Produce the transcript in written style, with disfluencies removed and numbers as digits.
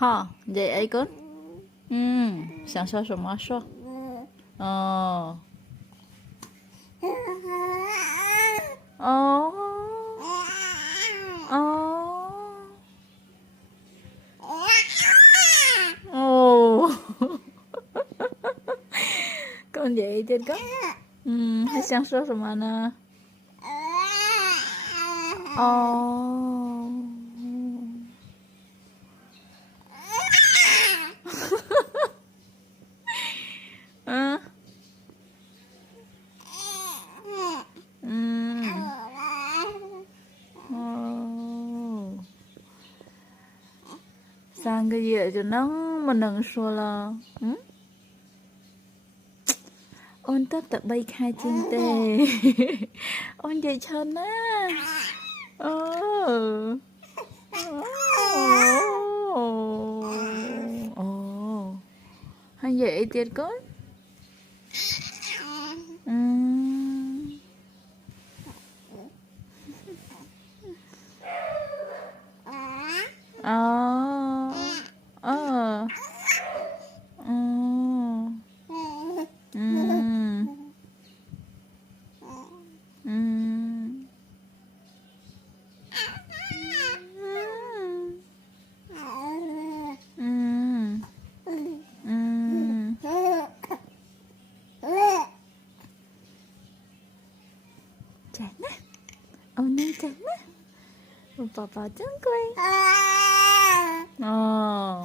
哈，vậy ấy con.想说什么说？哦哦哦哦，con vậy tên con. Hay 想说什么呢？哦，嗯嗯哦，3个月就那么能说了，ôn tất tập bay khai trên tề ôn vậy cho na ồ ồ hay vậy tiệt con ừm ờ ờ ừm ừm ừm ừm chán á ôn nên chán á bà chân quay ồ